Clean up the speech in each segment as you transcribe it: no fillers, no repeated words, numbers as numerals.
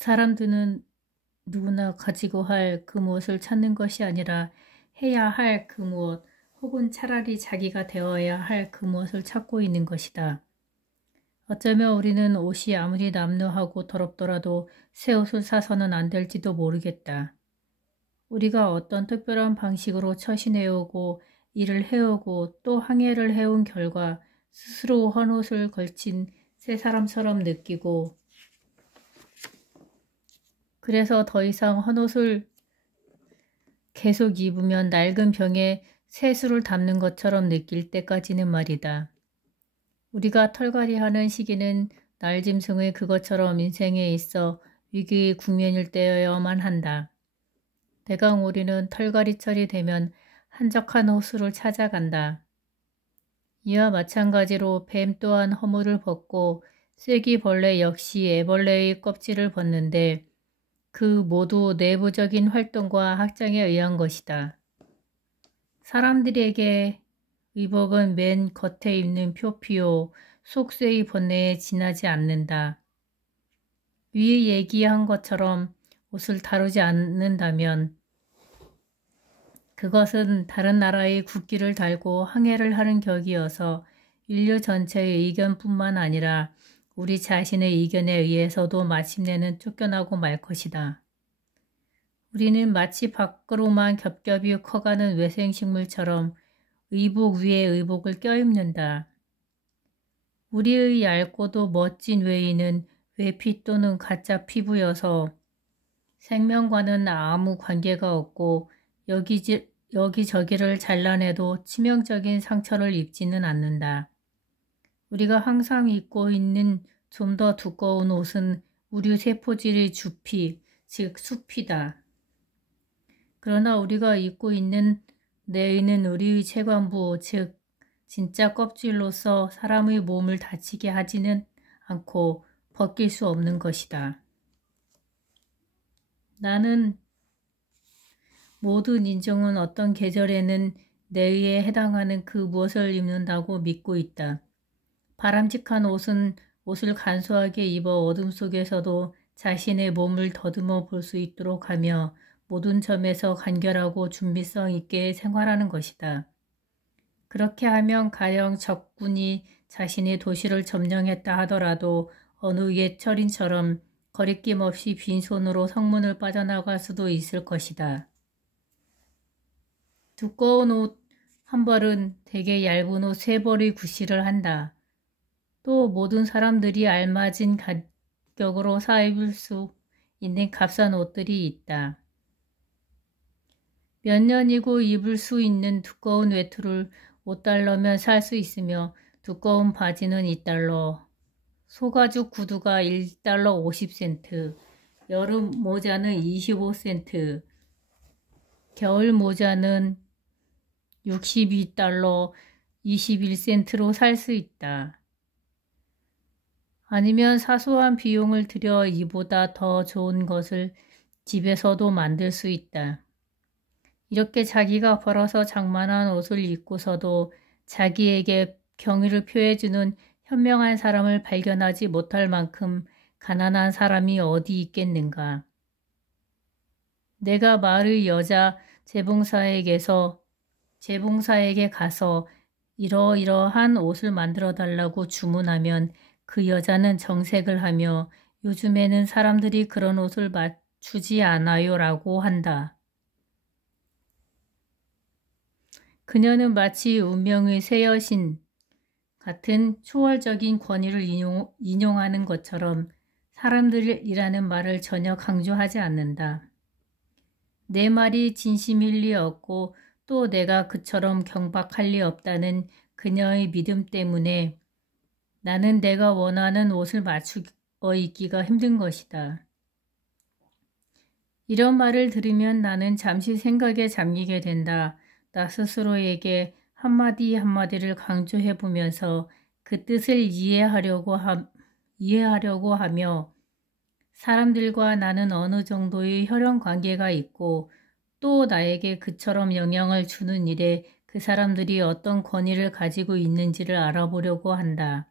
사람들은 누구나 가지고 할 그 무엇을 찾는 것이 아니라 해야 할 그 무엇, 혹은 차라리 자기가 되어야 할 그 무엇을 찾고 있는 것이다. 어쩌면 우리는 옷이 아무리 남루하고 더럽더라도 새 옷을 사서는 안 될지도 모르겠다. 우리가 어떤 특별한 방식으로 처신해오고 일을 해오고 또 항해를 해온 결과 스스로 헌옷을 걸친 새 사람처럼 느끼고, 그래서 더 이상 헌옷을 계속 입으면 낡은 병에 새수를 담는 것처럼 느낄 때까지는 말이다. 우리가 털갈이하는 시기는 날짐승의 그것처럼 인생에 있어 위기의 국면일 때여야만 한다. 대강 우리는 털갈이철이 되면 한적한 호수를 찾아간다. 이와 마찬가지로 뱀 또한 허물을 벗고 쐐기벌레 역시 애벌레의 껍질을 벗는데 그 모두 내부적인 활동과 확장에 의한 것이다. 사람들에게 의복은 맨 겉에 있는 표피요 속쇠의 번뇌에 지나지 않는다. 위에 얘기한 것처럼 옷을 다루지 않는다면 그것은 다른 나라의 국기를 달고 항해를 하는 격이어서 인류 전체의 의견뿐만 아니라 우리 자신의 의견에 의해서도 마침내는 쫓겨나고 말 것이다. 우리는 마치 밖으로만 겹겹이 커가는 외생식물처럼 의복 위에 의복을 껴입는다. 우리의 얇고도 멋진 외의는 외피 또는 가짜 피부여서 생명과는 아무 관계가 없고 여기저기를 잘라내도 치명적인 상처를 입지는 않는다. 우리가 항상 입고 있는 좀 더 두꺼운 옷은 우리 세포질의 주피, 즉 숲이다. 그러나 우리가 입고 있는 내의는 우리의 체관부, 즉 진짜 껍질로서 사람의 몸을 다치게 하지는 않고 벗길 수 없는 것이다. 나는 모든 인종은 어떤 계절에는 내의에 해당하는 그 무엇을 입는다고 믿고 있다. 바람직한 옷은 옷을 간소하게 입어 어둠 속에서도 자신의 몸을 더듬어 볼 수 있도록 하며 모든 점에서 간결하고 준비성 있게 생활하는 것이다. 그렇게 하면 가령 적군이 자신의 도시를 점령했다 하더라도 어느 옛 철인처럼 거리낌 없이 빈손으로 성문을 빠져나갈 수도 있을 것이다. 두꺼운 옷 한 벌은 대개 얇은 옷 세 벌의 구실을 한다. 또 모든 사람들이 알맞은 가격으로 사입을 수 있는 값싼 옷들이 있다. 몇 년이고 입을 수 있는 두꺼운 외투를 $5면 살 수 있으며 두꺼운 바지는 $2, 소가죽 구두가 $1 50센트, 여름 모자는 25센트, 겨울 모자는 $62 21센트로 살 수 있다. 아니면 사소한 비용을 들여 이보다 더 좋은 것을 집에서도 만들 수 있다. 이렇게 자기가 벌어서 장만한 옷을 입고서도 자기에게 경의를 표해주는 현명한 사람을 발견하지 못할 만큼 가난한 사람이 어디 있겠는가. 내가 마을의 여자 재봉사에게 가서 이러이러한 옷을 만들어 달라고 주문하면 그 여자는 정색을 하며 요즘에는 사람들이 그런 옷을 맞추지 않아요 라고 한다. 그녀는 마치 운명의 새 여신 같은 초월적인 권위를 인용하는 것처럼 사람들이라는 말을 전혀 강조하지 않는다. 내 말이 진심일 리 없고 또 내가 그처럼 경박할 리 없다는 그녀의 믿음 때문에 나는 내가 원하는 옷을 맞추어 입기가 힘든 것이다. 이런 말을 들으면 나는 잠시 생각에 잠기게 된다. 나 스스로에게 한마디 한마디를 강조해 보면서 그 뜻을 이해하려고 하며 사람들과 나는 어느 정도의 혈연 관계가 있고 또 나에게 그처럼 영향을 주는 일에 그 사람들이 어떤 권위를 가지고 있는지를 알아보려고 한다.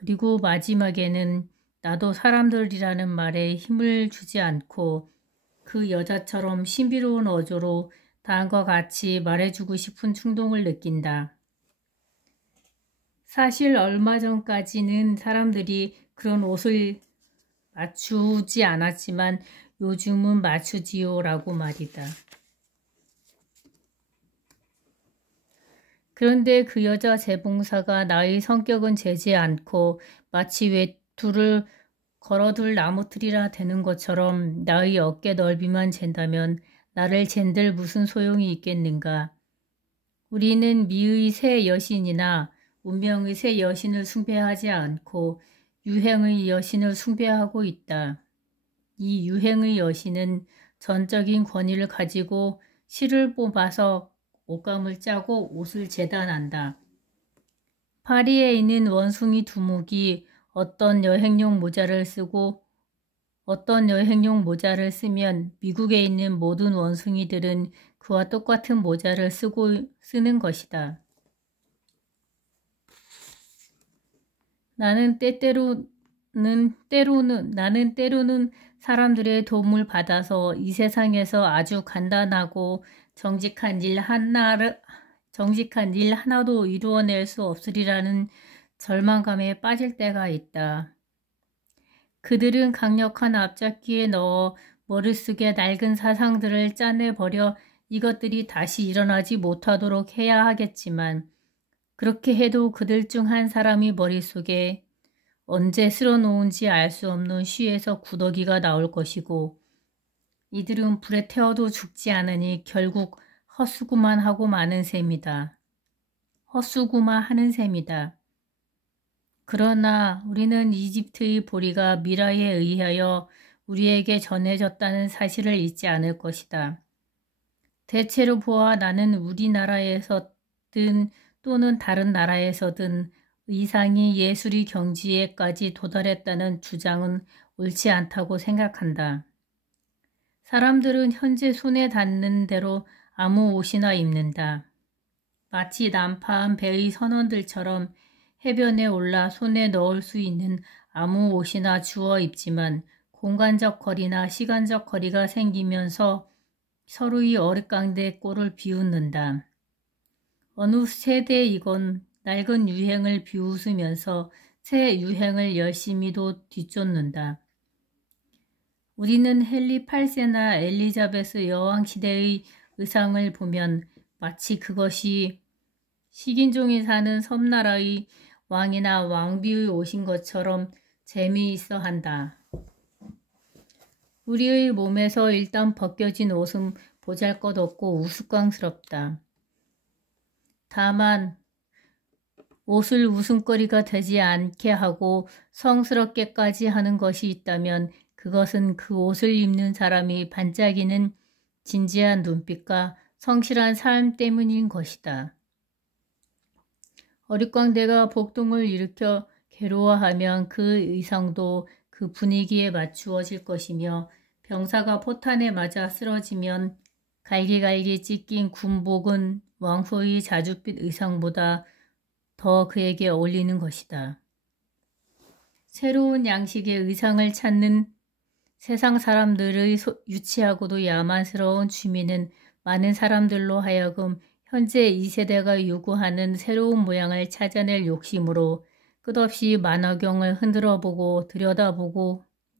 그리고 마지막에는 나도 사람들이라는 말에 힘을 주지 않고 그 여자처럼 신비로운 어조로 다음과 같이 말해주고 싶은 충동을 느낀다. 사실 얼마 전까지는 사람들이 그런 옷을 맞추지 않았지만 요즘은 맞추지요 라고 말이다. 그런데 그 여자 재봉사가 나의 성격은 재지 않고 마치 외투를 걸어둘 나무틀이라 되는 것처럼 나의 어깨 넓이만 잰다면 나를 잰들 무슨 소용이 있겠는가. 우리는 미의 새 여신이나 운명의 새 여신을 숭배하지 않고 유행의 여신을 숭배하고 있다. 이 유행의 여신은 전적인 권위를 가지고 실을 뽑아서 옷감을 짜고 옷을 재단한다. 파리에 있는 원숭이 두목이 어떤 여행용 모자를 쓰면 미국에 있는 모든 원숭이들은 그와 똑같은 모자를 쓰는 것이다. 나는 때로는 사람들의 도움을 받아서 이 세상에서 아주 간단하고 정직한 일 하나도 이루어낼 수 없으리라는 절망감에 빠질 때가 있다. 그들은 강력한 앞잡기에 넣어 머릿속에 낡은 사상들을 짜내버려 이것들이 다시 일어나지 못하도록 해야 하겠지만 그렇게 해도 그들 중 한 사람이 머릿속에 언제 쓸어놓은지 알 수 없는 쉬에서 구더기가 나올 것이고 이들은 불에 태워도 죽지 않으니 결국 헛수고만 하는 셈이다. 그러나 우리는 이집트의 보리가 미라에 의하여 우리에게 전해졌다는 사실을 잊지 않을 것이다. 대체로 보아 나는 우리나라에서든 또는 다른 나라에서든 의상이 예술의 경지에까지 도달했다는 주장은 옳지 않다고 생각한다. 사람들은 현재 손에 닿는 대로 아무 옷이나 입는다. 마치 난파한 배의 선원들처럼 해변에 올라 손에 넣을 수 있는 아무 옷이나 주워 입지만 공간적 거리나 시간적 거리가 생기면서 서로의 어릿광대 꼴을 비웃는다. 어느 세대이건 낡은 유행을 비웃으면서 새 유행을 열심히도 뒤쫓는다. 우리는 헨리 8세나 엘리자베스 여왕 시대의 의상을 보면 마치 그것이 식인종이 사는 섬나라의 왕이나 왕비의 옷인 것처럼 재미있어 한다. 우리의 몸에서 일단 벗겨진 옷은 보잘것없고 우스꽝스럽다. 다만 옷을 웃음거리가 되지 않게 하고 성스럽게까지 하는 것이 있다면 그것은 그 옷을 입는 사람이 반짝이는 진지한 눈빛과 성실한 삶 때문인 것이다. 어릿광대가 복동을 일으켜 괴로워하면 그 의상도 그 분위기에 맞추어질 것이며 병사가 포탄에 맞아 쓰러지면 갈기갈기 찢긴 군복은 왕후의 자줏빛 의상보다 더 그에게 어울리는 것이다. 새로운 양식의 의상을 찾는 세상 사람들의 유치하고도 야만스러운 취미는 많은 사람들로 하여금 현재 이 세대가 요구하는 새로운 모양을 찾아낼 욕심으로 끝없이 만화경을 흔들어보고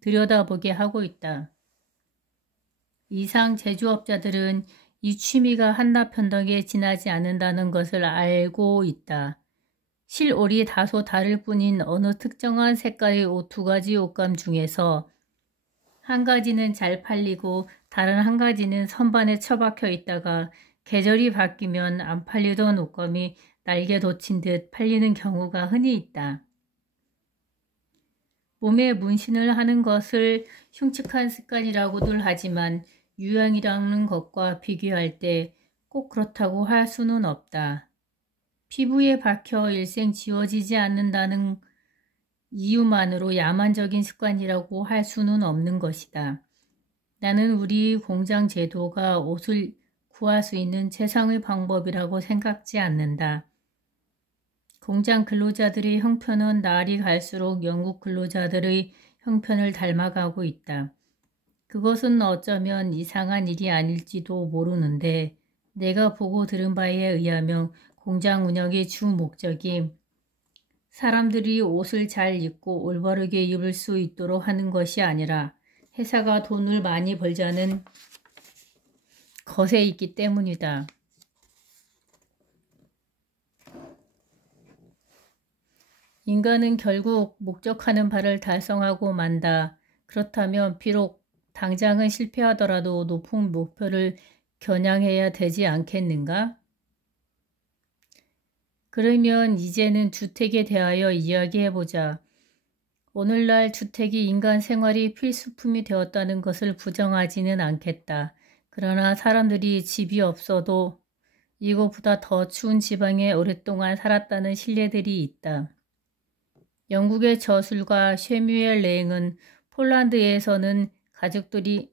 들여다보게 하고 있다. 이상 제조업자들은 이 취미가 한나편덕에 지나지 않는다는 것을 알고 있다. 실올이 다소 다를 뿐인 어느 특정한 색깔의 옷 2가지 옷감 중에서 한 가지는 잘 팔리고 다른 한 가지는 선반에 처박혀 있다가 계절이 바뀌면 안 팔리던 옷감이 날개 돋친 듯 팔리는 경우가 흔히 있다. 몸에 문신을 하는 것을 흉측한 습관이라고들 하지만 유행이라는 것과 비교할 때 꼭 그렇다고 할 수는 없다. 피부에 박혀 일생 지워지지 않는다는 이유만으로 야만적인 습관이라고 할 수는 없는 것이다. 나는 우리 공장 제도가 옷을 구할 수 있는 최상의 방법이라고 생각지 않는다. 공장 근로자들의 형편은 날이 갈수록 영국 근로자들의 형편을 닮아가고 있다. 그것은 어쩌면 이상한 일이 아닐지도 모르는데 내가 보고 들은 바에 의하면 공장 운영의 주 목적이 사람들이 옷을 잘 입고 올바르게 입을 수 있도록 하는 것이 아니라 회사가 돈을 많이 벌자는 것에 있기 때문이다. 인간은 결국 목적하는 바를 달성하고 만다. 그렇다면 비록 당장은 실패하더라도 높은 목표를 겨냥해야 되지 않겠는가? 그러면 이제는 주택에 대하여 이야기해보자. 오늘날 주택이 인간 생활이 필수품이 되었다는 것을 부정하지는 않겠다. 그러나 사람들이 집이 없어도 이곳보다 더 추운 지방에 오랫동안 살았다는 신뢰들이 있다. 영국의 저술가 쉐뮤엘 레잉은 폴란드에서는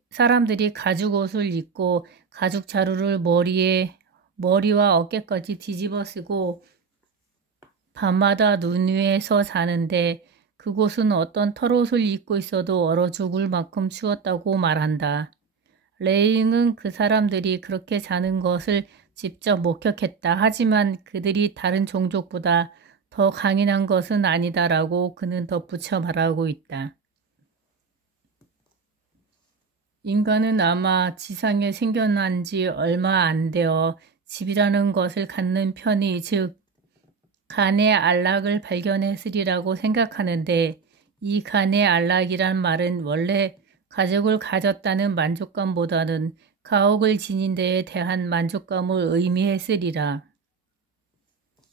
사람들이 가죽 옷을 입고 가죽 자루를 머리와 어깨까지 뒤집어 쓰고 밤마다 눈 위에서 자는데 그곳은 어떤 털옷을 입고 있어도 얼어 죽을 만큼 추웠다고 말한다. 레잉은 그 사람들이 그렇게 자는 것을 직접 목격했다. 하지만 그들이 다른 종족보다 더 강인한 것은 아니다라고 그는 덧붙여 말하고 있다. 인간은 아마 지상에 생겨난 지 얼마 안 되어 집이라는 것을 갖는 편이 즉 간의 안락을 발견했으리라고 생각하는데 이 간의 안락이란 말은 원래 가족을 가졌다는 만족감보다는 가옥을 지닌 데에 대한 만족감을 의미했으리라.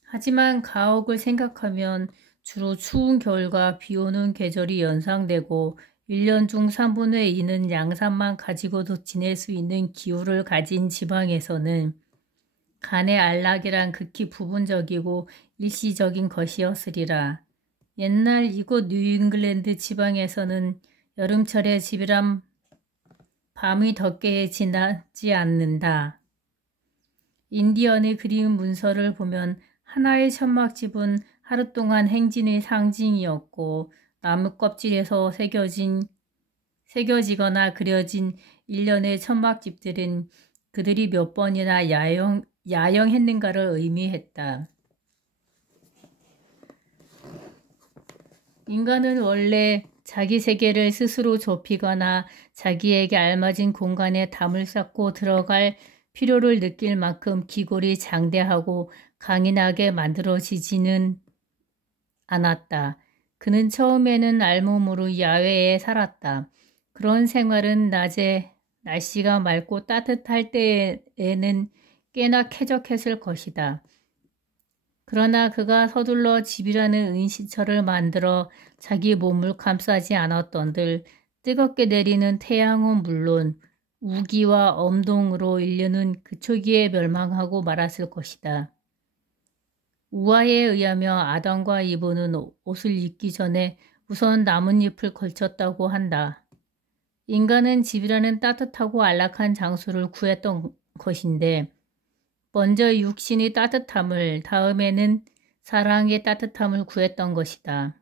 하지만 가옥을 생각하면 주로 추운 겨울과 비 오는 계절이 연상되고 1년 중 3분의 2는 양산만 가지고도 지낼 수 있는 기후를 가진 지방에서는 간의 안락이란 극히 부분적이고 일시적인 것이었으리라. 옛날 이곳 뉴잉글랜드 지방에서는 여름철에 집이란 밤이 덥게 지나지 않는다. 인디언의 그림 문서를 보면 하나의 천막집은 하루 동안 행진의 상징이었고 나무 껍질에서 새겨지거나 그려진 일련의 천막집들은 그들이 몇 번이나 야영했는가를 의미했다. 인간은 원래 자기 세계를 스스로 좁히거나 자기에게 알맞은 공간에 담을 쌓고 들어갈 필요를 느낄 만큼 기골이 장대하고 강인하게 만들어지지는 않았다. 그는 처음에는 알몸으로 야외에 살았다. 그런 생활은 낮에 날씨가 맑고 따뜻할 때에는 꽤나 쾌적했을 것이다. 그러나 그가 서둘러 집이라는 은시처를 만들어 자기 몸을 감싸지 않았던들 뜨겁게 내리는 태양은 물론 우기와 엄동으로 인류는 그 초기에 멸망하고 말았을 것이다. 우화에 의하면 아담과 이브는 옷을 입기 전에 우선 나뭇잎을 걸쳤다고 한다. 인간은 집이라는 따뜻하고 안락한 장소를 구했던 것인데 먼저 육신의 따뜻함을 다음에는 사랑의 따뜻함을 구했던 것이다.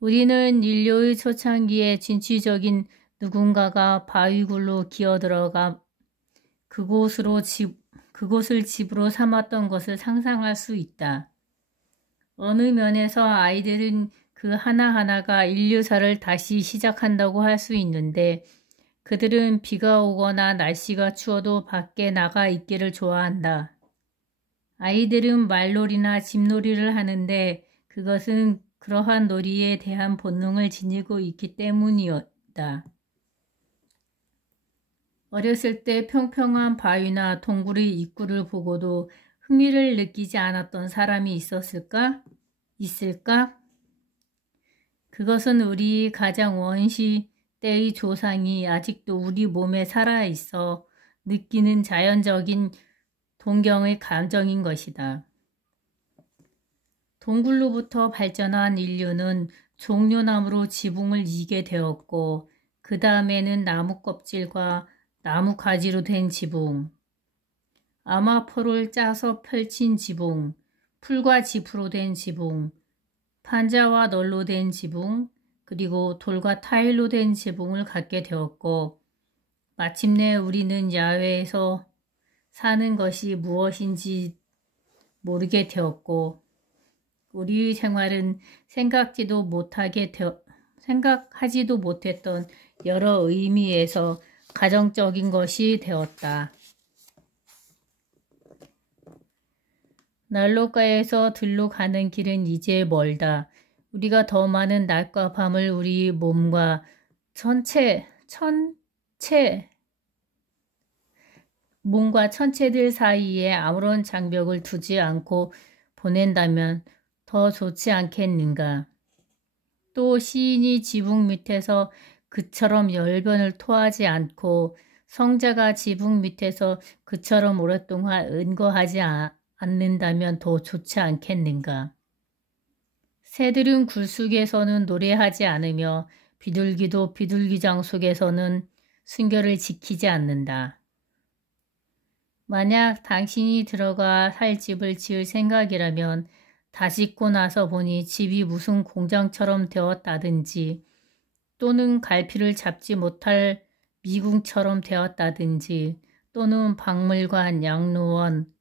우리는 인류의 초창기에 진취적인 누군가가 바위굴로 기어들어가 그곳을 집으로 삼았던 것을 상상할 수 있다. 어느 면에서 아이들은 그 하나하나가 인류사를 다시 시작한다고 할 수 있는데 그들은 비가 오거나 날씨가 추워도 밖에 나가 있기를 좋아한다. 아이들은 말놀이나 집놀이를 하는데 그것은 그러한 놀이에 대한 본능을 지니고 있기 때문이었다. 어렸을 때 평평한 바위나 동굴의 입구를 보고도 흥미를 느끼지 않았던 사람이 있을까? 그것은 우리 가장 원시 때의 조상이 아직도 우리 몸에 살아있어 느끼는 자연적인 동경의 감정인 것이다. 동굴로부터 발전한 인류는 종려나무로 지붕을 이게 되었고 그 다음에는 나무 껍질과 나무 가지로 된 지붕, 아마포를 짜서 펼친 지붕, 풀과 지프로 된 지붕, 판자와 널로 된 지붕, 그리고 돌과 타일로 된 지붕을 갖게 되었고, 마침내 우리는 야외에서 사는 것이 무엇인지 모르게 되었고, 우리 생활은 생각하지도 못했던 여러 의미에서 가정적인 것이 되었다. 난로가에서 들로 가는 길은 이제 멀다. 우리가 더 많은 낮과 밤을 우리 몸과 몸과 천체들 사이에 아무런 장벽을 두지 않고 보낸다면 더 좋지 않겠는가. 또 시인이 지붕 밑에서 그처럼 열변을 토하지 않고 성자가 지붕 밑에서 그처럼 오랫동안 은거하지 않는다면 더 좋지 않겠는가. 새들은 굴 속에서는 노래하지 않으며 비둘기도 비둘기장 속에서는 순결을 지키지 않는다. 만약 당신이 들어가 살 집을 지을 생각이라면 다 짓고 나서 보니 집이 무슨 공장처럼 되었다든지 또는 갈피를 잡지 못할 미궁처럼 되었다든지 또는 박물관, 양로원,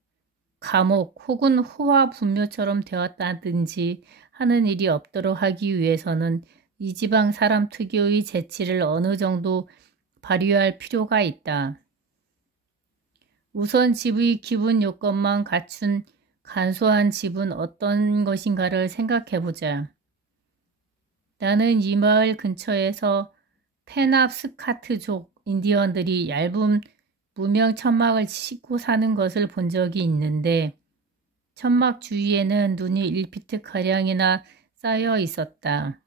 감옥 혹은 호화 분묘처럼 되었다든지 하는 일이 없도록 하기 위해서는 이 지방 사람 특유의 재치를 어느 정도 발휘할 필요가 있다. 우선 집의 기본 요건만 갖춘 간소한 집은 어떤 것인가를 생각해보자. 나는 이 마을 근처에서 페납스카트족 인디언들이 얇은 무명 천막을 싣고 사는 것을 본 적이 있는데 천막 주위에는 눈이 1피트가량이나 쌓여 있었다.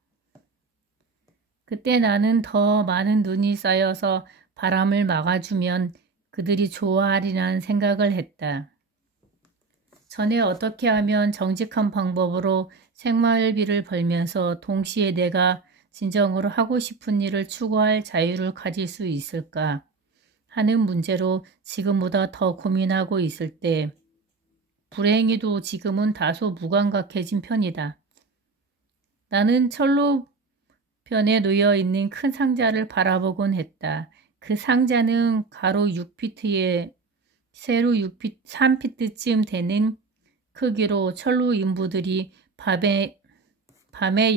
그때 나는 더 많은 눈이 쌓여서 바람을 막아주면 그들이 좋아하리라는 생각을 했다. 전에 어떻게 하면 정직한 방법으로 생활비를 벌면서 동시에 내가 진정으로 하고 싶은 일을 추구할 자유를 가질 수 있을까 하는 문제로 지금보다 더 고민하고 있을 때 불행히도 지금은 다소 무감각해진 편이다. 나는 철로변에 놓여있는 큰 상자를 바라보곤 했다. 그 상자는 가로 6피트에 세로 6피트, 3피트쯤 되는 크기로 철로 인부들이 밤에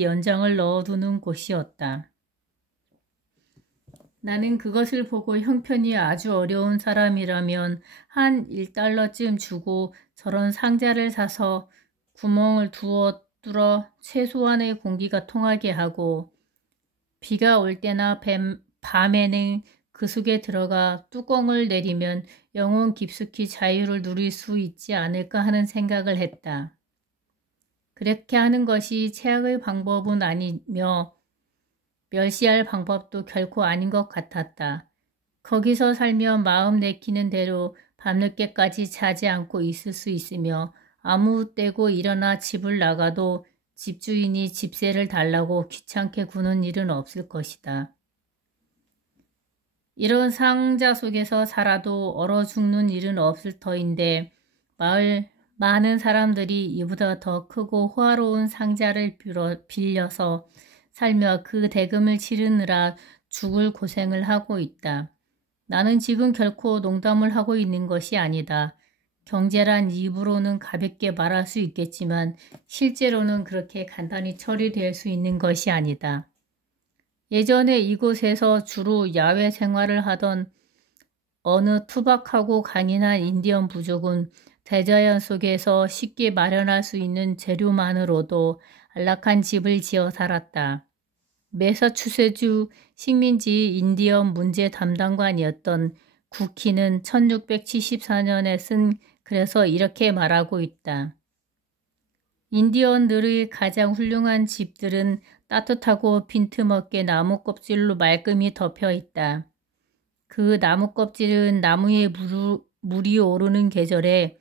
연장을 넣어두는 곳이었다. 나는 그것을 보고 형편이 아주 어려운 사람이라면 한 1달러쯤 주고 저런 상자를 사서 구멍을 뚫어 최소한의 공기가 통하게 하고 비가 올 때나 밤에는 그 속에 들어가 뚜껑을 내리면 영혼 깊숙이 자유를 누릴 수 있지 않을까 하는 생각을 했다. 그렇게 하는 것이 최악의 방법은 아니며 멸시할 방법도 결코 아닌 것 같았다. 거기서 살면 마음 내키는 대로 밤늦게까지 자지 않고 있을 수 있으며 아무 때고 일어나 집을 나가도 집주인이 집세를 달라고 귀찮게 구는 일은 없을 것이다. 이런 상자 속에서 살아도 얼어 죽는 일은 없을 터인데 마을 많은 사람들이 이보다 더 크고 호화로운 상자를 빌려서 살며 그 대금을 치르느라 죽을 고생을 하고 있다. 나는 지금 결코 농담을 하고 있는 것이 아니다. 경제란 입으로는 가볍게 말할 수 있겠지만 실제로는 그렇게 간단히 처리될 수 있는 것이 아니다. 예전에 이곳에서 주로 야외 생활을 하던 어느 투박하고 강인한 인디언 부족은 대자연 속에서 쉽게 마련할 수 있는 재료만으로도 안락한 집을 지어 살았다. 매사추세주 식민지 인디언 문제 담당관이었던 구키는 1674년에 쓴 글에서 이렇게 말하고 있다. 인디언들의 가장 훌륭한 집들은 따뜻하고 빈틈없게 나무 껍질로 말끔히 덮여 있다. 그 나무 껍질은 나무에 물이 오르는 계절에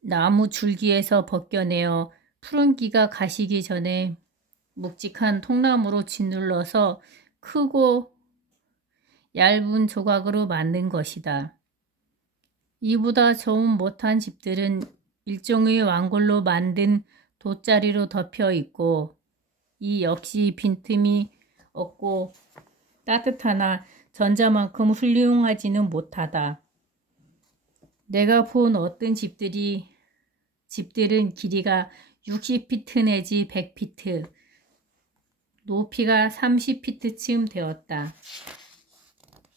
나무 줄기에서 벗겨내어 푸른 기가 가시기 전에 묵직한 통나무로 짓눌러서 크고 얇은 조각으로 만든 것이다. 이보다 좀 못한 집들은 일종의 왕골로 만든 돗자리로 덮여 있고 이 역시 빈틈이 없고 따뜻하나 전자만큼 훌륭하지는 못하다. 내가 본 어떤 집들은 길이가 60피트 내지 100피트, 높이가 30피트쯤 되었다.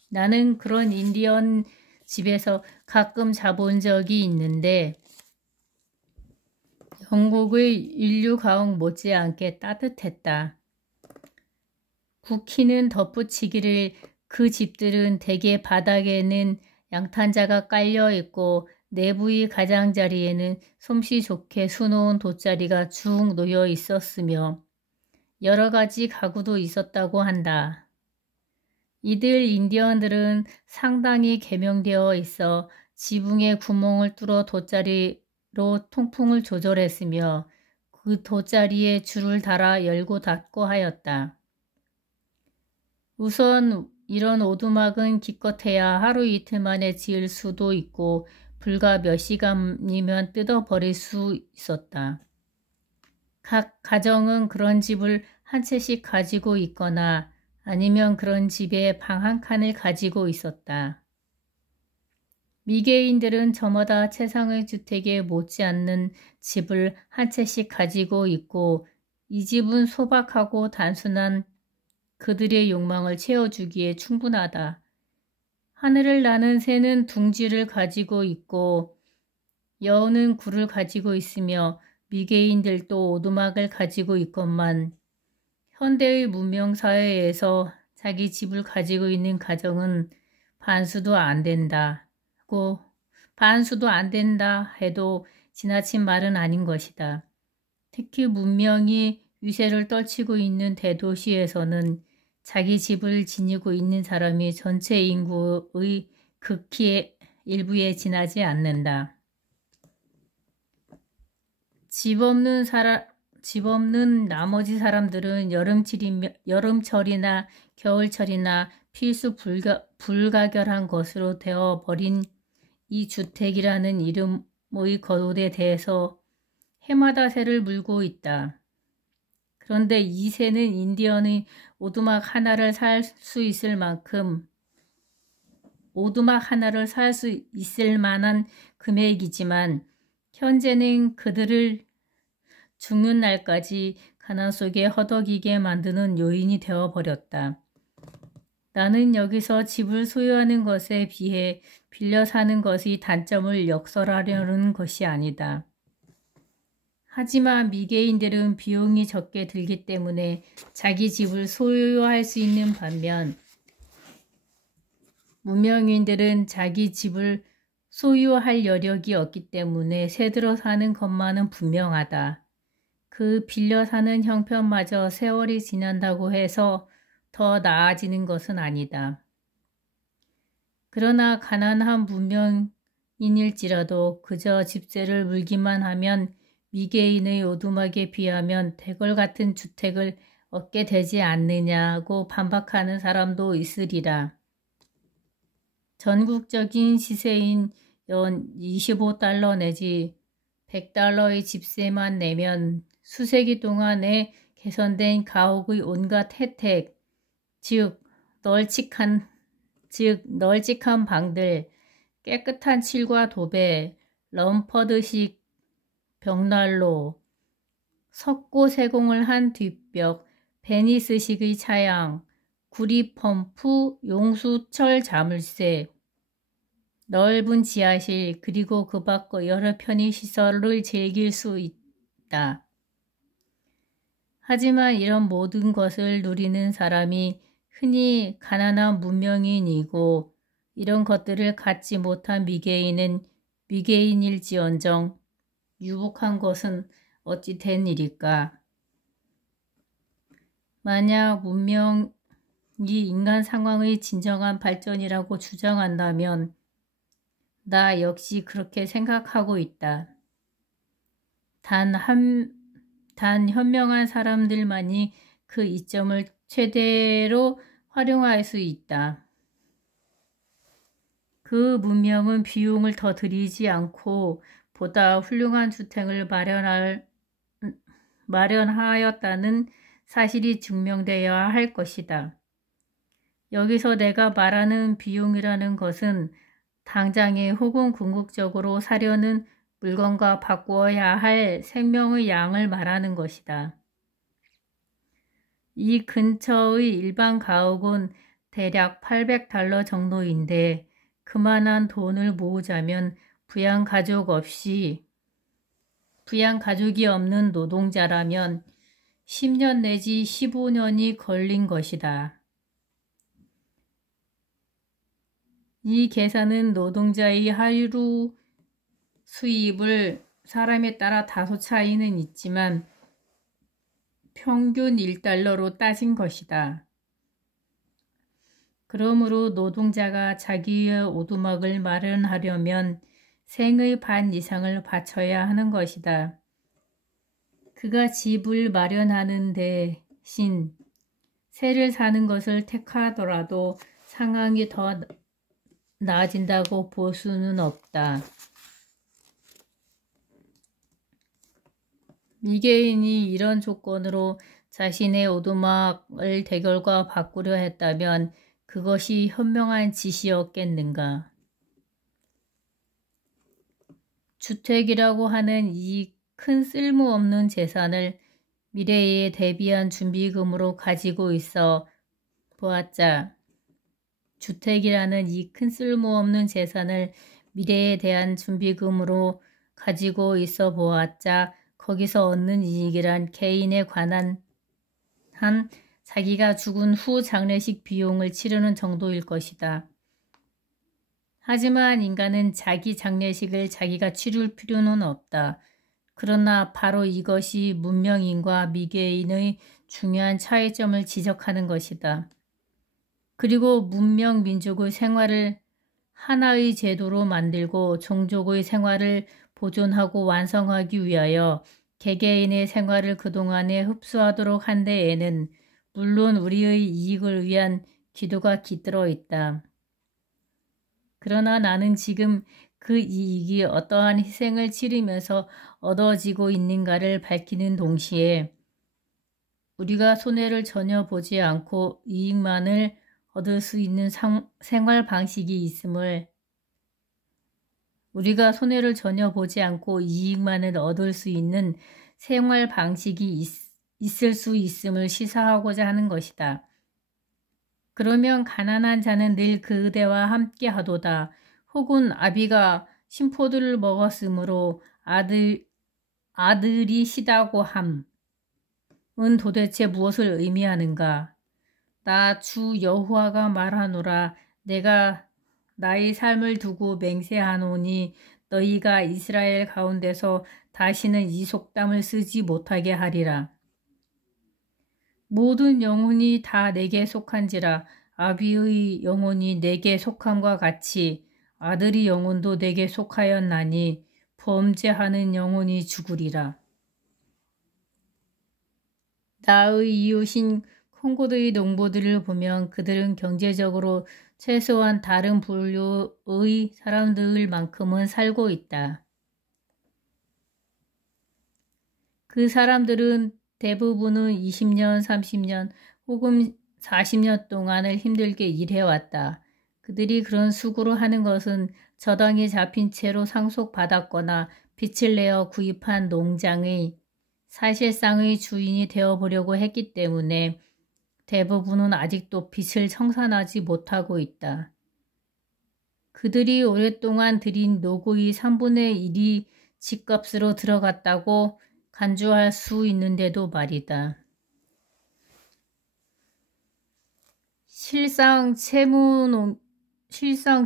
나는 그런 인디언 집에서 가끔 자본 적이 있는데 영국의 인류 가옥 못지않게 따뜻했다. 국희는 덧붙이기를 그 집들은 대개 바닥에는 양탄자가 깔려있고 내부의 가장자리에는 솜씨 좋게 수놓은 돗자리가 쭉 놓여 있었으며 여러 가지 가구도 있었다고 한다. 이들 인디언들은 상당히 개명되어 있어 지붕에 구멍을 뚫어 돗자리로 통풍을 조절했으며 그 돗자리에 줄을 달아 열고 닫고 하였다. 우선 이런 오두막은 기껏해야 하루 이틀 만에 지을 수도 있고 불과 몇 시간이면 뜯어버릴 수 있었다. 각 가정은 그런 집을 한 채씩 가지고 있거나 아니면 그런 집에 방 한 칸을 가지고 있었다. 미개인들은 저마다 최상의 주택에 못지않는 집을 한 채씩 가지고 있고 이 집은 소박하고 단순한 그들의 욕망을 채워주기에 충분하다. 하늘을 나는 새는 둥지를 가지고 있고 여우는 굴을 가지고 있으며 미개인들도 오두막을 가지고 있건만 현대의 문명사회에서 자기 집을 가지고 있는 가정은 반수도 안 된다 해도 지나친 말은 아닌 것이다. 특히 문명이 위세를 떨치고 있는 대도시에서는 자기 집을 지니고 있는 사람이 전체 인구의 극히 일부에 지나지 않는다. 집 없는 나머지 사람들은 여름철이나 겨울철이나 필수 불가결한 것으로 되어버린 이 주택이라는 이름의 겉옷에 대해서 해마다 새를 물고 있다. 그런데 이 새는 인디언의 오두막 하나를 살 수 있을 만한 금액이지만 현재는 그들을 죽는 날까지 가난 속에 허덕이게 만드는 요인이 되어버렸다. 나는 여기서 집을 소유하는 것에 비해 빌려 사는 것의 단점을 역설하려는 것이 아니다. 하지만 미개인들은 비용이 적게 들기 때문에 자기 집을 소유할 수 있는 반면 문명인들은 자기 집을 소유할 여력이 없기 때문에 새들어 사는 것만은 분명하다. 그 빌려 사는 형편마저 세월이 지난다고 해서 더 나아지는 것은 아니다. 그러나 가난한 문명인일지라도 그저 집세를 물기만 하면 미개인의 오두막에 비하면 대궐 같은 주택을 얻게 되지 않느냐고 반박하는 사람도 있으리라. 전국적인 시세인 연 25달러 내지 100달러의 집세만 내면 수세기 동안에 개선된 가옥의 온갖 혜택, 즉 널찍한 방들, 깨끗한 칠과 도배, 럼퍼드식 벽난로, 석고 세공을 한 뒷벽, 베니스식의 차양, 구리펌프, 용수철 자물쇠, 넓은 지하실, 그리고 그 밖의 여러 편의시설을 즐길 수 있다. 하지만 이런 모든 것을 누리는 사람이 흔히 가난한 문명인이고 이런 것들을 갖지 못한 미개인은 미개인일지언정 유복한 것은 어찌 된 일일까? 만약 문명이 인간 상황의 진정한 발전이라고 주장한다면 나 역시 그렇게 생각하고 있다. 단 현명한 사람들만이 그 이점을 최대로 활용할 수 있다. 그 문명은 비용을 더 들이지 않고 보다 훌륭한 주택을 마련하였다는 사실이 증명되어야 할 것이다. 여기서 내가 말하는 비용이라는 것은 당장에 혹은 궁극적으로 사려는 물건과 바꾸어야 할 생명의 양을 말하는 것이다. 이 근처의 일반 가옥은 대략 $800 정도인데 그만한 돈을 모으자면 부양가족이 없는 노동자라면 10년 내지 15년이 걸린 것이다. 이 계산은 노동자의 하루 수입을 사람에 따라 다소 차이는 있지만 평균 $1로 따진 것이다. 그러므로 노동자가 자기의 오두막을 마련하려면 생의 반 이상을 바쳐야 하는 것이다. 그가 집을 마련하는 대신 새를 사는 것을 택하더라도 상황이 더 나아진다고 볼 수는 없다. 미개인이 이런 조건으로 자신의 오두막을 대결과 바꾸려 했다면 그것이 현명한 짓이었겠는가. 주택이라고 하는 이 큰 쓸모없는 재산을 미래에 대비한 준비금으로 가지고 있어 보았자 주택이라는 이 큰 쓸모없는 재산을 미래에 대한 준비금으로 가지고 있어 보았자 거기서 얻는 이익이란 개인에 관한 한 자기가 죽은 후 장례식 비용을 치르는 정도일 것이다. 하지만 인간은 자기 장례식을 자기가 치룰 필요는 없다. 그러나 바로 이것이 문명인과 미개인의 중요한 차이점을 지적하는 것이다. 그리고 문명 민족의 생활을 하나의 제도로 만들고 종족의 생활을 보존하고 완성하기 위하여 개개인의 생활을 그동안에 흡수하도록 한 데에는 물론 우리의 이익을 위한 기도가 깃들어 있다. 그러나 나는 지금 그 이익이 어떠한 희생을 치르면서 얻어지고 있는가를 밝히는 동시에 우리가 손해를 전혀 보지 않고 이익만을 얻을 수 있는 생활 방식이 있음을 우리가 손해를 전혀 보지 않고 이익만을 얻을 수 있는 생활 방식이 있을 수 있음을 시사하고자 하는 것이다. 그러면 가난한 자는 늘 그대와 함께 하도다. 혹은 아비가 신포도를 먹었으므로 아들이 시다고 함은 도대체 무엇을 의미하는가? 나 주 여호와가 말하노라. 내가 나의 삶을 두고 맹세하노니 너희가 이스라엘 가운데서 다시는 이 속담을 쓰지 못하게 하리라. 모든 영혼이 다 내게 속한지라. 아비의 영혼이 내게 속함과 같이 아들의 영혼도 내게 속하였나니 범죄하는 영혼이 죽으리라. 나의 이웃인 콩고드의 농부들을 보면 그들은 경제적으로 최소한 다른 분류의 사람들만큼은 살고 있다. 그 사람들은 대부분은 20년, 30년 혹은 40년 동안을 힘들게 일해왔다. 그들이 그런 수고를 하는 것은 저당에 잡힌 채로 상속받았거나 빚을 내어 구입한 농장의 사실상의 주인이 되어보려고 했기 때문에 대부분은 아직도 빚을 청산하지 못하고 있다. 그들이 오랫동안 들인 노고의 3분의 1이 집값으로 들어갔다고 간주할 수 있는데도 말이다. 실상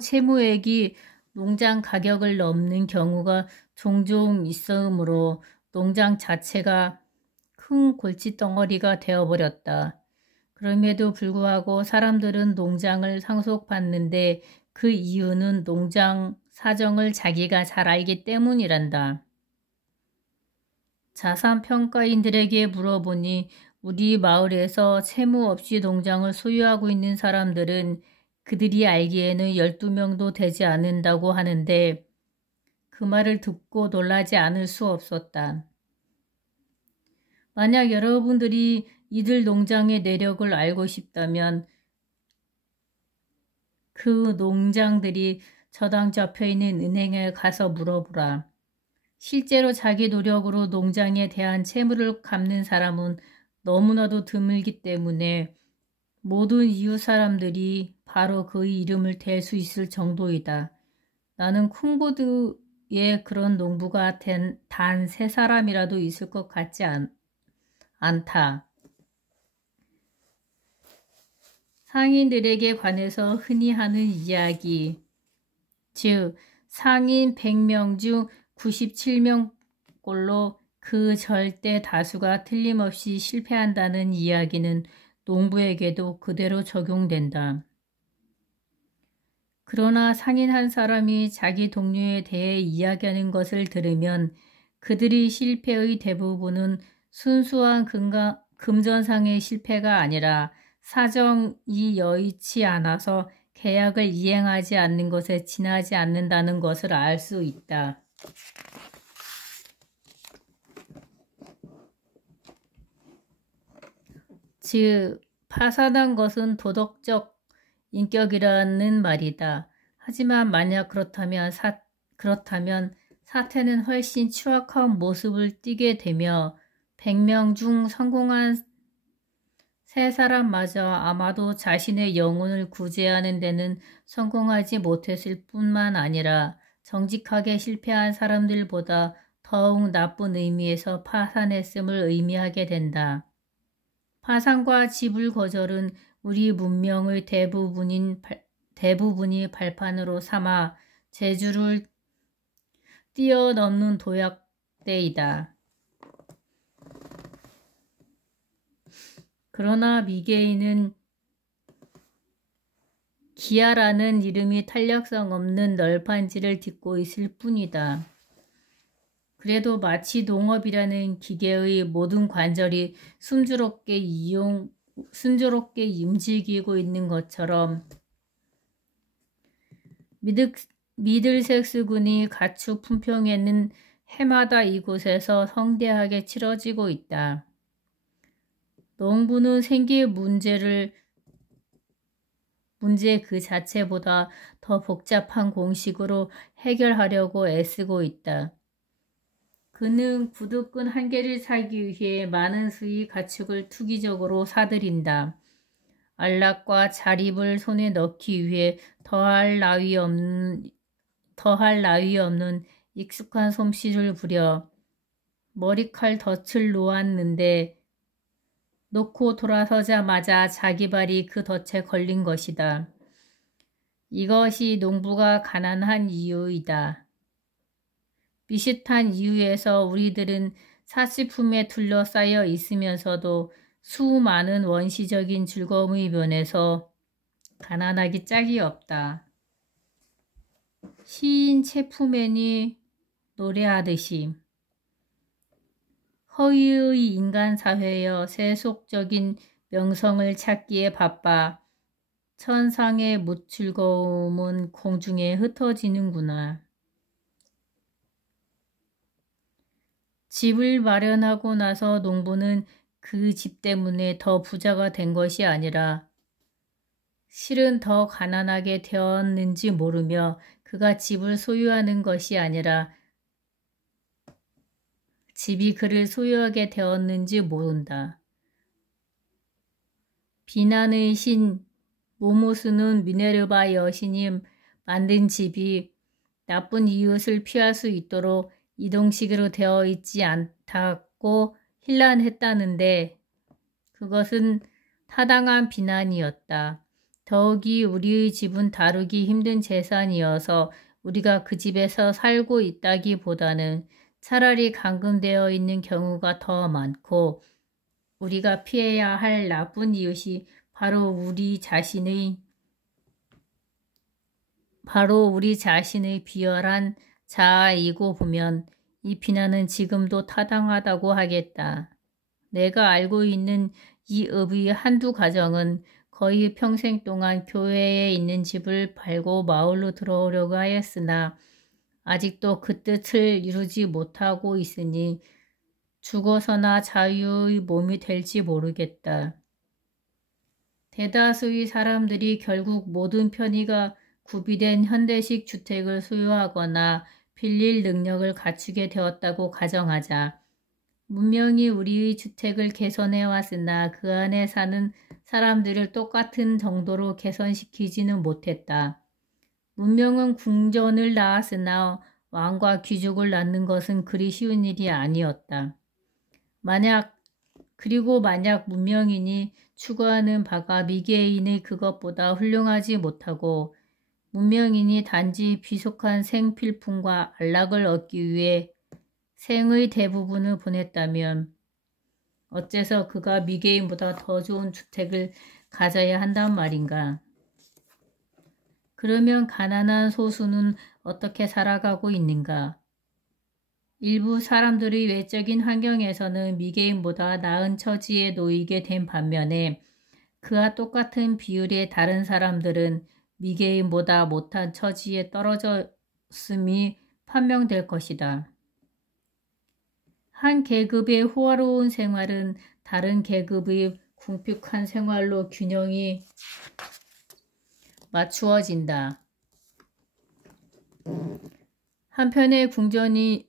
채무액이 농장 가격을 넘는 경우가 종종 있으므로 농장 자체가 큰 골칫덩어리가 되어버렸다. 그럼에도 불구하고 사람들은 농장을 상속받는데 그 이유는 농장 사정을 자기가 잘 알기 때문이란다. 자산평가인들에게 물어보니 우리 마을에서 채무 없이 농장을 소유하고 있는 사람들은 그들이 알기에는 12명도 되지 않는다고 하는데 그 말을 듣고 놀라지 않을 수 없었다. 만약 여러분들이 이들 농장의 내력을 알고 싶다면 그 농장들이 저당 잡혀있는 은행에 가서 물어보라. 실제로 자기 노력으로 농장에 대한 채무를 갚는 사람은 너무나도 드물기 때문에 모든 이웃 사람들이 바로 그의 이름을 댈 수 있을 정도이다. 나는 쿵보드에 그런 농부가 단 3사람이라도 있을 것 같지 않다. 상인들에게 관해서 흔히 하는 이야기, 즉 상인 100명 중 97명꼴로 그 절대 다수가 틀림없이 실패한다는 이야기는 농부에게도 그대로 적용된다. 그러나 상인 한 사람이 자기 동료에 대해 이야기하는 것을 들으면 그들의 실패의 대부분은 순수한 금전상의 실패가 아니라 사정이 여의치 않아서 계약을 이행하지 않는 것에 지나지 않는다는 것을 알 수 있다. 즉, 파산한 것은 도덕적 인격이라는 말이다. 하지만 만약 그렇다면 사태는 훨씬 추악한 모습을 띠게 되며 100명 중 성공한 3사람마저 아마도 자신의 영혼을 구제하는 데는 성공하지 못했을 뿐만 아니라 정직하게 실패한 사람들보다 더욱 나쁜 의미에서 파산했음을 의미하게 된다. 파산과 지불 거절은 우리 문명의 대부분이 발판으로 삼아 재주를 뛰어넘는 도약대이다. 그러나 미개인은 기아라는 이름이 탄력성 없는 널판지를 딛고 있을 뿐이다. 그래도 마치 농업이라는 기계의 모든 관절이 순조롭게 움직이고 있는 것처럼 미들섹스군이 가축 품평회는 해마다 이곳에서 성대하게 치러지고 있다. 농부는 생계 문제 그 자체보다 더 복잡한 공식으로 해결하려고 애쓰고 있다. 그는 구두끈 한 개를 사기 위해 많은 수의 가축을 투기적으로 사들인다. 안락과 자립을 손에 넣기 위해 더할 나위 없는 익숙한 솜씨를 부려 머리칼 덫을 놓고 돌아서자마자 자기 발이 그 덫에 걸린 것이다. 이것이 농부가 가난한 이유이다. 비슷한 이유에서 우리들은 사치품에 둘러싸여 있으면서도 수많은 원시적인 즐거움의 면에서 가난하기 짝이 없다. 시인 체프맨이 노래하듯이 허위의 인간사회여 세속적인 명성을 찾기에 바빠 천상의 무즐거움은 공중에 흩어지는구나. 집을 마련하고 나서 농부는 그 집 때문에 더 부자가 된 것이 아니라 실은 더 가난하게 되었는지 모르며 그가 집을 소유하는 것이 아니라 집이 그를 소유하게 되었는지 모른다. 비난의 신 모모스는 미네르바 여신이 만든 집이 나쁜 이웃을 피할 수 있도록 이동식으로 되어 있지 않다고 힐난했다는데 그것은 타당한 비난이었다. 더욱이 우리의 집은 다루기 힘든 재산이어서 우리가 그 집에서 살고 있다기보다는 차라리 감금되어 있는 경우가 더 많고 우리가 피해야 할 나쁜 이웃이 바로 우리 자신의 비열한 자아이고 보면 이 비난은 지금도 타당하다고 하겠다. 내가 알고 있는 이 읍의 한두 가정은 거의 평생 동안 교회에 있는 집을 팔고 마을로 들어오려고 하였으나 아직도 그 뜻을 이루지 못하고 있으니 죽어서나 자유의 몸이 될지 모르겠다. 대다수의 사람들이 결국 모든 편의가 구비된 현대식 주택을 소유하거나 빌릴 능력을 갖추게 되었다고 가정하자. 문명이 우리의 주택을 개선해 왔으나 그 안에 사는 사람들을 똑같은 정도로 개선시키지는 못했다. 문명은 궁전을 낳았으나 왕과 귀족을 낳는 것은 그리 쉬운 일이 아니었다. 만약 문명인이 추구하는 바가 미개인의 그것보다 훌륭하지 못하고 문명인이 단지 비속한 생필품과 안락을 얻기 위해 생의 대부분을 보냈다면 어째서 그가 미개인보다 더 좋은 주택을 가져야 한단 말인가? 그러면 가난한 소수는 어떻게 살아가고 있는가? 일부 사람들의 외적인 환경에서는 미개인보다 나은 처지에 놓이게 된 반면에 그와 똑같은 비율의 다른 사람들은 미개인보다 못한 처지에 떨어졌음이 판명될 것이다. 한 계급의 호화로운 생활은 다른 계급의 궁핍한 생활로 균형이 맞추어진다. 한편에 궁전이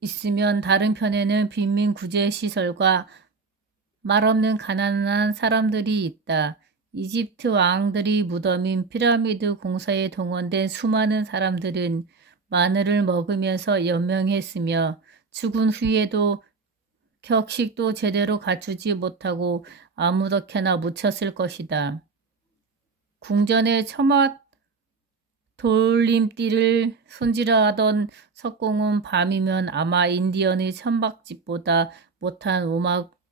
있으면 다른 편에는 빈민 구제시설과 말없는 가난한 사람들이 있다. 이집트 왕들이 무덤인 피라미드 공사에 동원된 수많은 사람들은 마늘을 먹으면서 연명했으며 죽은 후에도 격식도 제대로 갖추지 못하고 아무렇게나 묻혔을 것이다. 궁전의 처마 돌림띠를 손질하던 석공은 밤이면 아마 인디언의 천박집보다 못한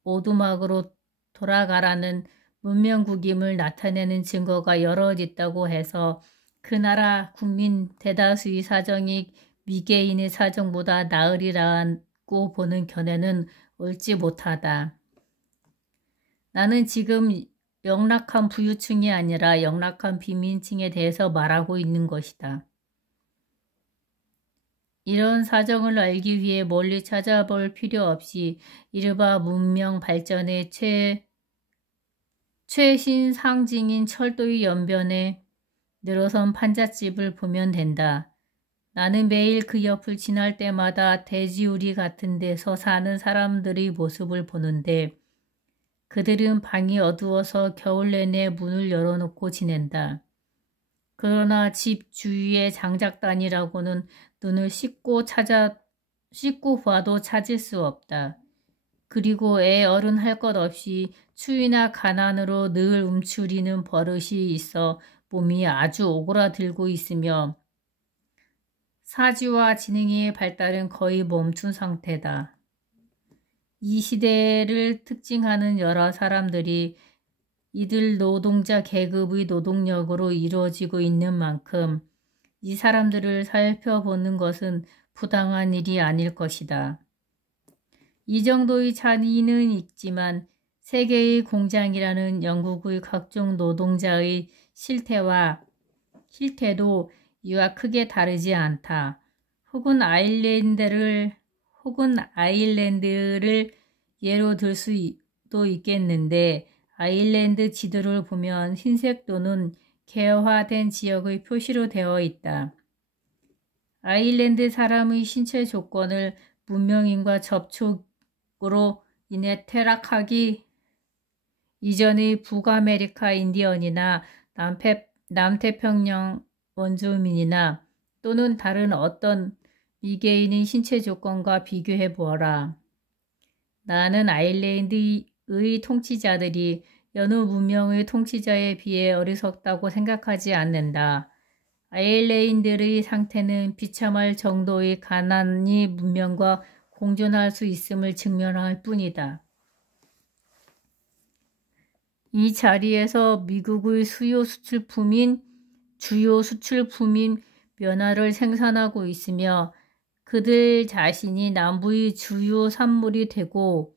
오두막으로 돌아가라는 문명국임을 나타내는 증거가 여럿 있다고 해서 그 나라 국민 대다수의 사정이 미개인의 사정보다 나으리라고 보는 견해는 옳지 못하다. 나는 지금 영락한 부유층이 아니라 영락한 빈민층에 대해서 말하고 있는 것이다. 이런 사정을 알기 위해 멀리 찾아볼 필요 없이 이르바 문명 발전의 최신 상징인 철도의 연변에 늘어선 판잣집을 보면 된다. 나는 매일 그 옆을 지날 때마다 돼지우리 같은 데서 사는 사람들의 모습을 보는데 그들은 방이 어두워서 겨울 내내 문을 열어놓고 지낸다. 그러나 집 주위의 장작단이라고는 눈을 씻고 봐도 찾을 수 없다. 그리고 애 어른 할 것 없이 추위나 가난으로 늘 움츠리는 버릇이 있어 몸이 아주 오그라들고 있으며 사지와 지능의 발달은 거의 멈춘 상태다. 이 시대를 특징하는 여러 사람들이 이들 노동자 계급의 노동력으로 이루어지고 있는 만큼 이 사람들을 살펴보는 것은 부당한 일이 아닐 것이다. 이 정도의 차이는 있지만 세계의 공장이라는 영국의 각종 노동자의 실태도 이와 크게 다르지 않다. 혹은 아일랜드를 예로 들 수도 있겠는데 아일랜드 지도를 보면 흰색 또는 개화된 지역의 표시로 되어 있다. 아일랜드 사람의 신체 조건을 문명인과 접촉으로 인해 퇴락하기 이전의 북아메리카 인디언이나 남태평양 원주민이나 또는 다른 어떤 미개인의 신체 조건과 비교해 보아라. 나는 아일랜드의 통치자들이 여느 문명의 통치자에 비해 어리석다고 생각하지 않는다. 아일랜드의 상태는 비참할 정도의 가난이 문명과 공존할 수 있음을 증명할 뿐이다. 이 자리에서 미국의 주요 수출품인 면화를 생산하고 있으며 그들 자신이 남부의 주요 산물이 되고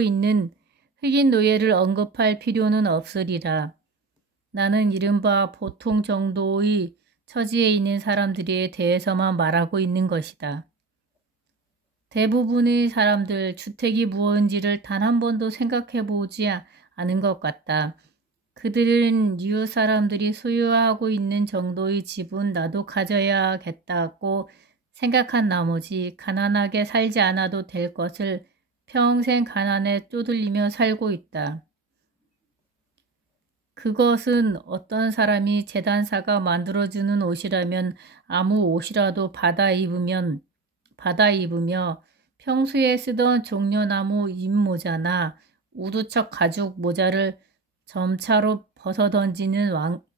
있는 흑인 노예를 언급할 필요는 없으리라. 나는 이른바 보통 정도의 처지에 있는 사람들에 대해서만 말하고 있는 것이다. 대부분의 사람들 주택이 무엇인지를 단 한 번도 생각해 보지 않은 것 같다. 그들은 이웃 사람들이 소유하고 있는 정도의 집은 나도 가져야겠다고 생각한 나머지 가난하게 살지 않아도 될 것을 평생 가난에 쪼들리며 살고 있다. 그것은 어떤 사람이 재단사가 만들어주는 옷이라면 아무 옷이라도 받아 입으며 평소에 쓰던 종려나무 잎모자나 우두척 가죽 모자를 점차로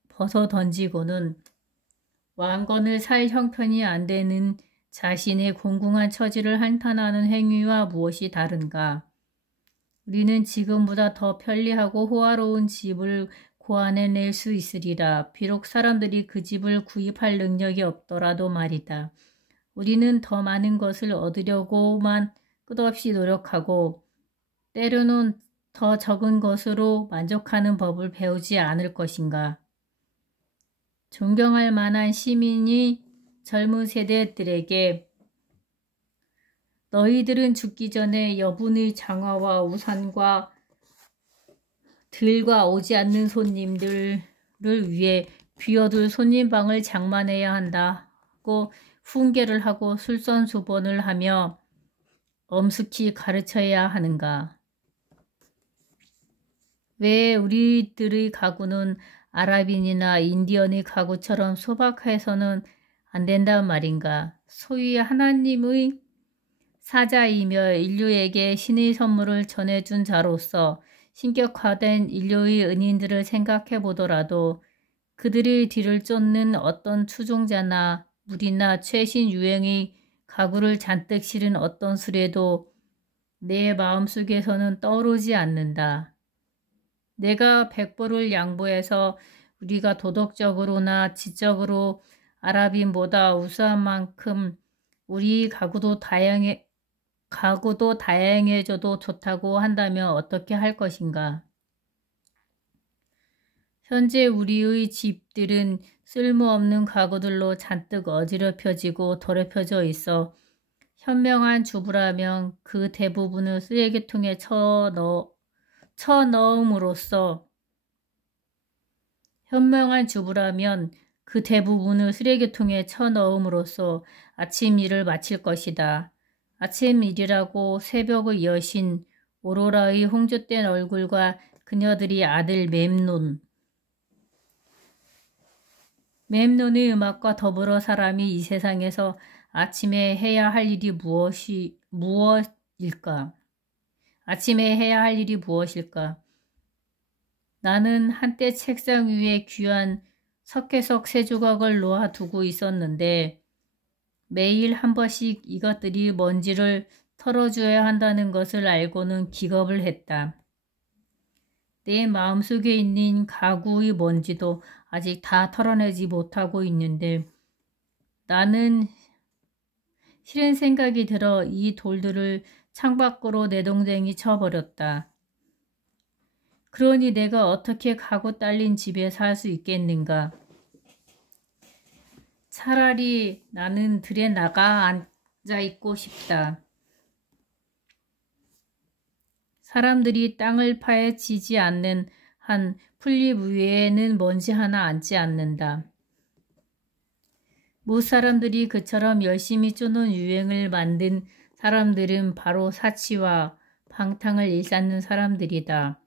벗어던지고는 왕건을 살 형편이 안 되는 자신의 공공한 처지를 한탄하는 행위와 무엇이 다른가? 우리는 지금보다 더 편리하고 호화로운 집을 고안해낼 수 있으리라. 비록 사람들이 그 집을 구입할 능력이 없더라도 말이다. 우리는 더 많은 것을 얻으려고만 끝없이 노력하고 때로는 더 적은 것으로 만족하는 법을 배우지 않을 것인가. 존경할 만한 시민이 젊은 세대들에게 너희들은 죽기 전에 여분의 장화와 우산과 들과 오지 않는 손님들을 위해 비어둘 손님방을 장만해야 한다고 훈계를 하고 술선수본을 하며 엄숙히 가르쳐야 하는가. 왜 우리들의 가구는 아랍인이나 인디언의 가구처럼 소박해서는 안 된단 말인가. 소위 하나님의 사자이며 인류에게 신의 선물을 전해준 자로서 신격화된 인류의 은인들을 생각해 보더라도 그들의 뒤를 쫓는 어떤 추종자나 무리나 최신 유행의 가구를 잔뜩 실은 어떤 수레도 내 마음속에서는 떠오르지 않는다. 내가 백보를 양보해서 우리가 도덕적으로나 지적으로 아랍인보다 우수한 만큼 우리 가구도 다양해져도 좋다고 한다면 어떻게 할 것인가? 현재 우리의 집들은 쓸모없는 가구들로 잔뜩 어지럽혀지고 더럽혀져 있어 현명한 주부라면 그 대부분을 쓰레기통에 쳐넣음으로써 아침 일을 마칠 것이다. 아침 일이라고 새벽의 여신 오로라의 홍조된 얼굴과 그녀들이 아들 memnon의 음악과 더불어 사람이 이 세상에서 아침에 해야 할 일이 무엇일까? 나는 한때 책상 위에 귀한 석회석 세 조각을 놓아두고 있었는데 매일 한 번씩 이것들이 먼지를 털어줘야 한다는 것을 알고는 기겁을 했다. 내 마음속에 있는 가구의 먼지도 아직 다 털어내지 못하고 있는데 나는 싫은 생각이 들어 이 돌들을 창밖으로 내동댕이 쳐버렸다. 그러니 내가 어떻게 가구 딸린 집에 살 수 있겠는가? 차라리 나는 들에 나가 앉아있고 싶다. 사람들이 땅을 파헤치지 않는 한 풀잎 위에는 먼지 하나 앉지 않는다. 무사람들이 그처럼 열심히 쪼는 유행을 만든 사람들은 바로 사치와 방탕을 일삼는 사람들이다.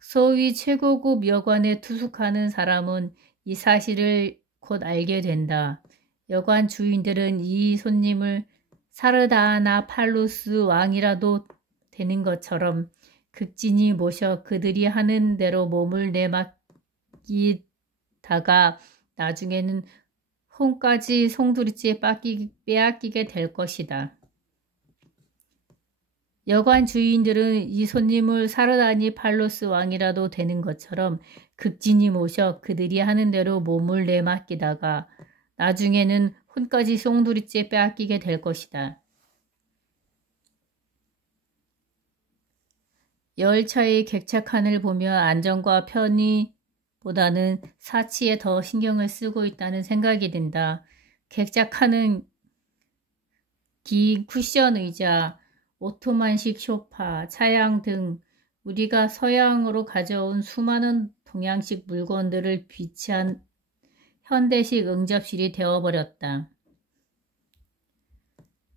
소위 최고급 여관에 투숙하는 사람은 이 사실을 곧 알게 된다. 여관 주인들은 이 손님을 사르다나 팔루스 왕이라도 되는 것처럼 극진히 모셔 그들이 하는 대로 몸을 내맡기다가 나중에는 혼까지 송두리째 빼앗기게 될 것이다. 여관 주인들은 이 손님을 사르다니 팔루스 왕이라도 되는 것처럼 극진히 모셔 그들이 하는 대로 몸을 내맡기다가 나중에는 혼까지 송두리째 빼앗기게 될 것이다. 열차의 객차칸을 보며 안전과 편의보다는 사치에 더 신경을 쓰고 있다는 생각이 든다. 객차칸은 긴 쿠션 의자, 오토만식 소파, 차양 등 우리가 서양으로 가져온 수많은 동양식 물건들을 비치한 현대식 응접실이 되어버렸다.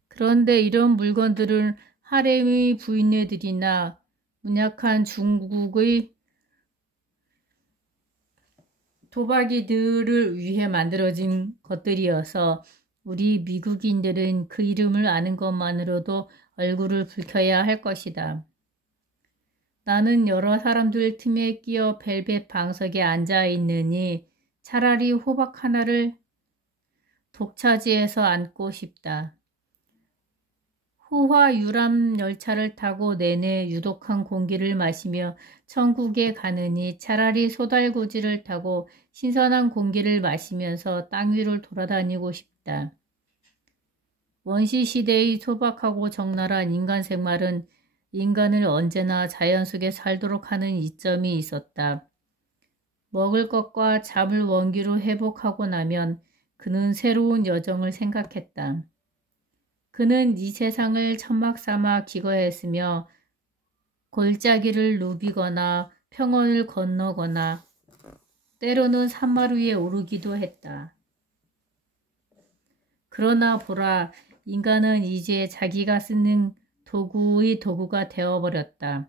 그런데 이런 물건들은 하렘의 부인네들이나 문약한 중국의 도박이들을 위해 만들어진 것들이어서 우리 미국인들은 그 이름을 아는 것만으로도 얼굴을 붉혀야 할 것이다. 나는 여러 사람들 틈에 끼어 벨벳 방석에 앉아 있느니 차라리 호박 하나를 독차지해서 앉고 싶다. 호화 유람 열차를 타고 내내 유독한 공기를 마시며 천국에 가느니 차라리 소달구지를 타고 신선한 공기를 마시면서 땅 위를 돌아다니고 싶다. 원시시대의 소박하고 적나라한 인간 생활은 인간을 언제나 자연 속에 살도록 하는 이점이 있었다. 먹을 것과 잠을 원기로 회복하고 나면 그는 새로운 여정을 생각했다. 그는 이 세상을 천막 삼아 기거했으며 골짜기를 누비거나 평원을 건너거나 때로는 산마 위에 오르기도 했다. 그러나 보라, 인간은 이제 자기가 쓰는 도구의 도구가 되어버렸다.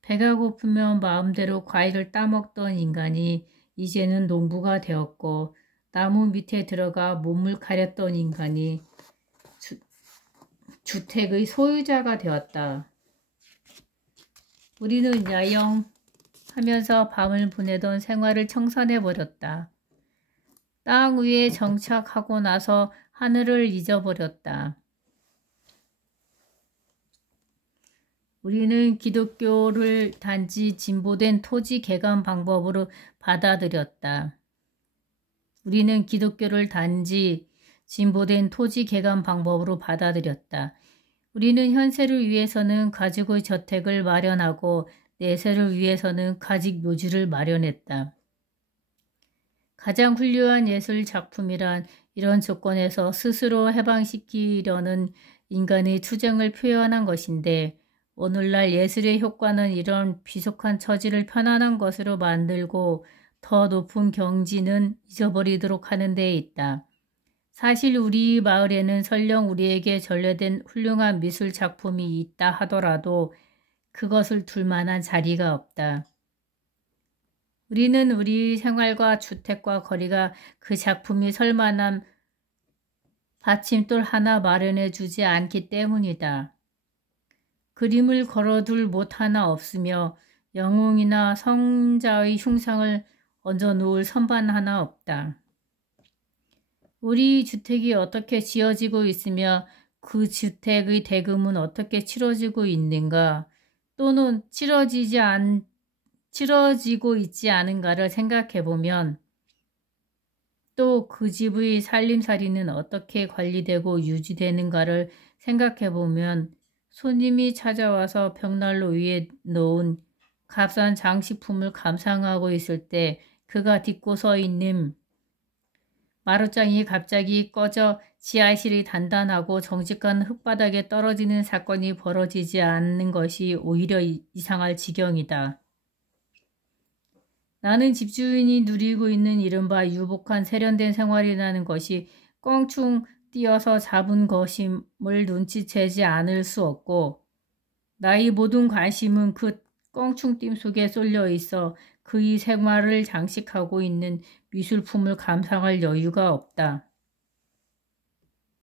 배가 고프면 마음대로 과일을 따먹던 인간이 이제는 농부가 되었고 나무 밑에 들어가 몸을 가렸던 인간이 주택의 소유자가 되었다. 우리는 야영하면서 밤을 보내던 생활을 청산해버렸다. 땅 위에 정착하고 나서 하늘을 잊어버렸다. 우리는 기독교를 단지 진보된 토지 개간 방법으로 받아들였다. 우리는 기독교를 단지 진보된 토지 개간 방법으로 받아들였다. 우리는 현세를 위해서는 가족의 저택을 마련하고 내세를 위해서는 가직 묘지를 마련했다. 가장 훌륭한 예술 작품이란 이런 조건에서 스스로 해방시키려는 인간의 투쟁을 표현한 것인데 오늘날 예술의 효과는 이런 비속한 처지를 편안한 것으로 만들고 더 높은 경지는 잊어버리도록 하는 데에 있다. 사실 우리 마을에는 설령 우리에게 전래된 훌륭한 미술 작품이 있다 하더라도 그것을 둘 만한 자리가 없다. 우리는 우리 생활과 주택과 거리가 그 작품이 설 만한 받침돌 하나 마련해 주지 않기 때문이다. 그림을 걸어둘 못 하나 없으며 영웅이나 성자의 흉상을 얹어 놓을 선반 하나 없다. 우리 주택이 어떻게 지어지고 있으며 그 주택의 대금은 어떻게 치러지고 있는가 또는 치러지고 있지 않은가를 생각해보면 또 그 집의 살림살이는 어떻게 관리되고 유지되는가를 생각해보면 손님이 찾아와서 벽난로 위에 놓은 값싼 장식품을 감상하고 있을 때 그가 딛고 서 있는 마루장이 갑자기 꺼져 지하실이 단단하고 정직한 흙바닥에 떨어지는 사건이 벌어지지 않는 것이 오히려 이상할 지경이다. 나는 집주인이 누리고 있는 이른바 유복한 세련된 생활이라는 것이 껑충 뛰어서 잡은 것임을 눈치채지 않을 수 없고 나의 모든 관심은 그 껑충팀 속에 쏠려 있어 그의 생활을 장식하고 있는 미술품을 감상할 여유가 없다.